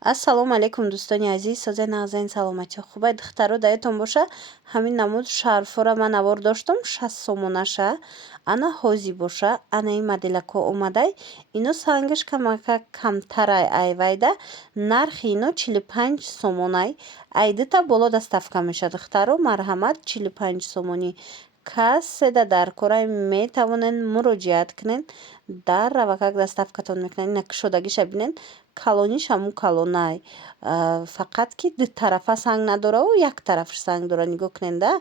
Ассалому алайкум, дӯстони азиз, созаи нағзаин саломати хубай духтаро даётон боша. Ҳамин намуд шарфора ман авор доштум 60 сомонаша. Ана ҳози боша. Ана ин моделако омадай. Ино сангаш камака камтарай айвайда. Нархи ино 45 сомонай. Айдита боло доставка меша духтаро. Марҳамат 45 сомонӣ. Каседа дар кора метавонен муроҷиат кунен. Дар равакак доставкатон мекунен. Ина кушодагиша бинен. Калониш ҳамун калонай. Фақат ки ду тарафа санг надораву як тарафш санг дора. Нигоҳ кунен да.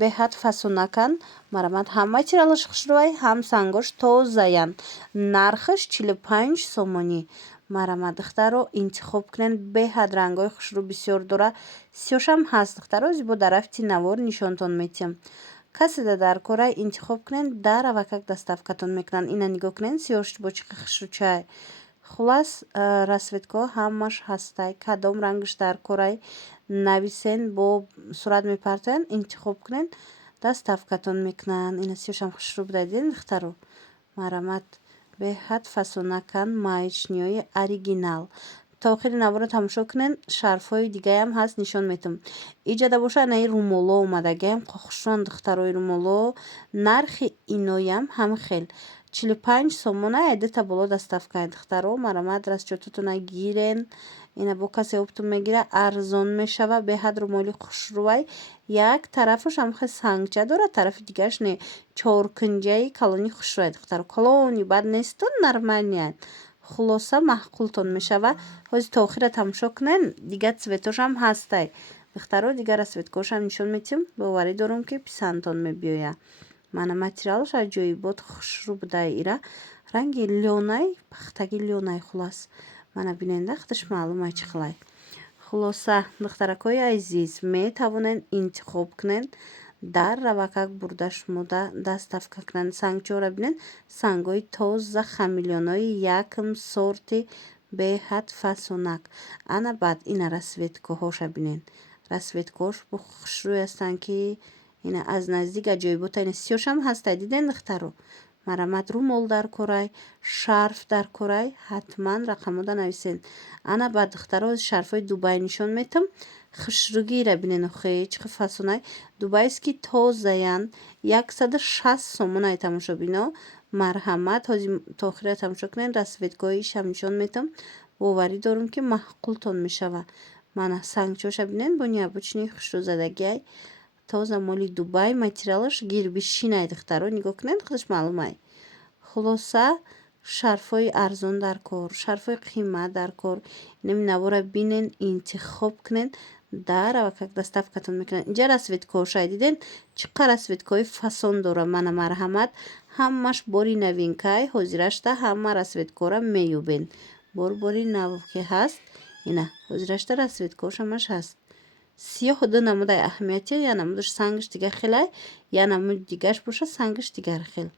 Беҳад фасунакан. Марамат ҳам материалаш хушрӯай, ҳам сангош тозаян. Нархаш 45 сомонӣ. Марамат духтаро интихоб кунен. Беҳад рангҳои хушрӯ бисёр дора. Сиёшам ҳаст духтаро. Зибо дар рафти навор нишонтон метиҳам. Каседа дар кора интихоб кунен. Дар равакак доставкатон мекунан. Ина нигоҳ кунен сиёш бо чиқи хушрӯчай. Хулас расветкоҳо ҳамаш ҳастай. Кадом рангаш дар корай нависен бо сурат мепартоян. Интихоб кунен. Доставкатон мекунан. Ина сиёшам хушрӯ будай диден духтаро. Марамат беҳад фасунакан. Маечниҳои оригинал. Та охири наворро тамошо кунен. Шарфҳои дигаям ҳаст нишон метам. Иҷада боша ана ин румоло омадагиам хушрӯан духтарои румоло. Нархи иноям ҳамхел 45 сомона айдита боло доставка духтаро. Марамат расчётотона гирен. Ина бо касе оптум мегира арзон мешава. Беҳад румоли хушрӯай. Як тарафаш ҳамхел сангча дора, тарафи дигараш не. Чоркунҷаи калони хушрӯай духтаро. Калони бад несту нормалиян. Хулоса маҳқултон мешава. Ҳози то охира тамошо кунен. Дига цветошам ҳастай. Духтаро дига расветкошам нишон метиҳам. Боварӣ дорум ки писандтон мебиёя. Мана материалаш аҷоибот хушрӯ будай ира. Ранги лёнай, пахтаги лёнай хулас. Мана биненда худаш маълумай чӣ хилай. Хулоса духтаракои азиз метавонен интихоб кунен. Дар равакак бурда шумода доставка кунанд. Сангчора бинен. Сангҳои тоза хамилёнои якм сорти беҳад фасунак. Ана баъд ина расветкоҳоша бинен. Расветкоҳош бо хушрӯй ҳастанд ки ина аз наздик аҷоибота. Ина сиёшам ҳастай диден духтаро. Марамат румол дар корай, шарф дар корай ҳатман рақамода нависен. Ана баъд духтаро шарфҳои Дубай нишон метам. Хушрӯгиро бинен охе чӣ фасунай. Дубайст ки тозаян. 160 сомонай тамошобино. Марҳамат ҳози то охира тамошо кунен. Расветкоҳишам нишон метам. Боварӣ дорум ки маҳқултон мешава. Мана сангчоша бинен бо ниябучни хушрӯзадагиай. Тоза моли Дубай. Материалаш гирбишинай духтаро. Нигоҳ кунен худаш маълумай. Хулоса шарфҳои арзон дар кор. Шарфҳои қимат дар кор. Инами навора бинен интихоб кунен. Дар равакак доставкатон мекунанд. Инҷа расветкоҳошай диден. Чӣ қадar расветкоҳои фасон дора. Мана марҳамат ҳамаш бори новинкай. Ҳозирашта ҳама расветкоҳоро меёбен. Бори нав ки ҳаст. Ина ҳозирашта расветкоҳош ҳамаш ҳаст. Сиёҳу ду намудай аҳамияти. Я намудаш сангаш дигар хелай. Я намуд дигаш боша сангаш дигар хел.